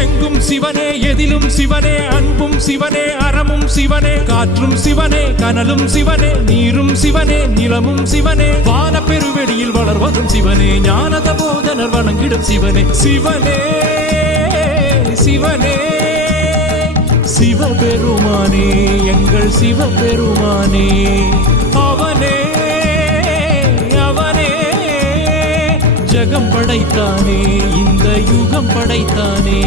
எங்கும் சிவனே எதிலும் சிவனே அன்பும் சிவனே அறமும் சிவனே காற்றும் சிவனே கனலும் சிவனே நீரும் சிவனே நிலமும் சிவனே வான பெருவெளியில் வளர்வதும் சிவனே ஞானத போதனர் வணங்கிடும் சிவனே சிவனே சிவனே சிவபெருமானே எங்கள் சிவபெருமானே அவனே அவனே ஜகம் படைத்தானே இந்த யுகம் படைத்தானே